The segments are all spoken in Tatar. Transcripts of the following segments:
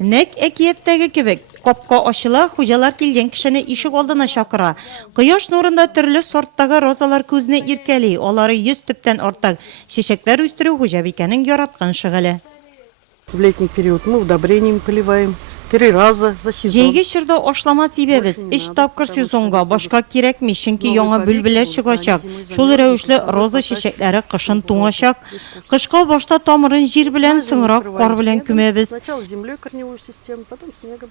Нәк әкияттәге кебек, капка ачыла, хуҗалар килгән кешене ишек алдына чакыра. Кояш нурында төрле сорттагы розалар күзне иркәли, алары 100 төптән артык. Чәчәкләр үстерү хуҗабикәнең яраткан шөгыле. В летний период мы удобрениями поливаем 3 раза за сезон. Җәйге чорда ашлама сибәбез. 3 тапкыр сезонга башка кирәкми, чөнки яңа бүлбеләр чыгачак. Шул рәвешле роза чәчәкләре кышын туңачак. Кышка башта тамырын җир белән, соңрак кар белән күмәбез. Сначала землей корневую систему, потом снегом.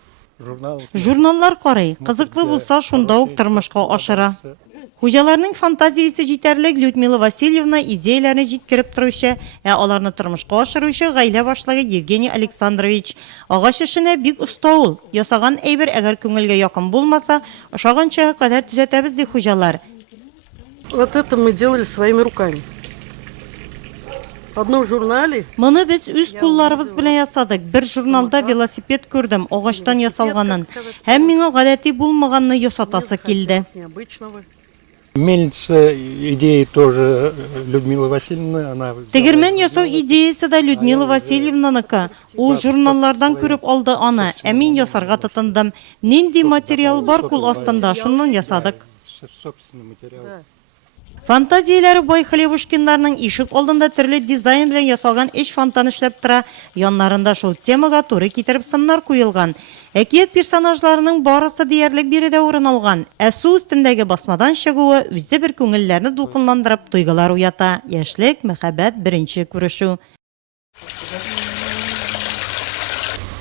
Журналлар карый, кызыклы булса шунда ук тормышка ашыра. Хуҗаларның фантазиясе җитәрлек, Людмила Васильевна идеяләрне җиткереп торучы, аларны тормышка ашыручы гаилә башлыгы Евгений Александрович. Агач эшенә бик оста ул. Ясаган әйбер әгәр күңелгә якын булмаса, ошаганча кадәр төзәтәбез ди хуҗалар. Вот это мы делали своими руками. В одном журнале. Моны без үз кулларыбыз белән ясадык. Бер журналда велосипед күрдем, агачтан ясалганын. Һәм миңа гадәти булмаганны ясатасы килде. Мельница идеи тоже Людмила Васильевна. Она... Тегермен ясау идеясы да Людмила Васильевнаныка. Ул журналлардан күреп алды аны. Мин ясарга тотындым. Нинди материал бар кул астында, шуннан ясадык. Фантазияләре бай Хлебушкиннарның ишек алдында төрле дизайн белән ясалган эш фонтан эшләп тора. Яннарында шул темага туры китереп сыннар куелган. Әкият персонажларының барысы диярлек биредә урын алган. Су өстендәге басмадан чыгуы үзе бер күңелләрне дулкынландырып, туйгылар уята. Яшьлек, мәхәббәт, беренче күрешү.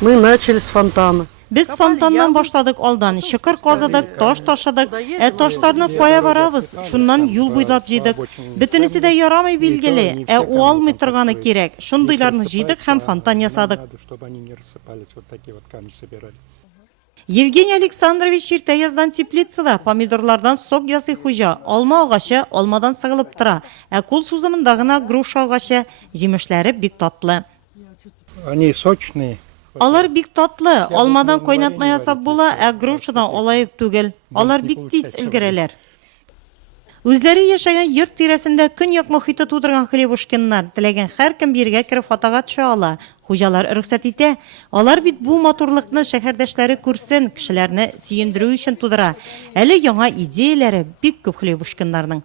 Мы начали с фонтана. Без фонтаннан башладык алдан. Шыкыр казадык, таш ташыдык. Ташларны кая барабыз? Шуннан юл буйлап җыйдык. Бөтенесе дә ярамый билгеле. У алмый торганы кирәк. Шундыйларны җыйдык һәм фонтан ясадык. Евгений Александрович иртә яздан теплицада помидорлардан сок ясый хуҗа. Алма агачы алмадан сыгылып тора. Кул сузымында гына груша агачы, җимешләре бик татлы. Они сочные. Алар бик татлы, алмадан кайнатма ясап була, грушадан алайык түгел. Алар бик тиз өлгерәләр. Үзләре яшәгән йорт тирәсендә көньяк мохиты тудырган Хлебушкиннар теләгән һәркем биргә кереп фотога төшә ала. Хуҗалар рөхсәт итә. Алар бит бу матурлыкны шәһәрдәшләре күрсен, кешеләрне сөендерү өчен тудыра. Әле яңа идеяләре бик күп Хлебушкиннарның.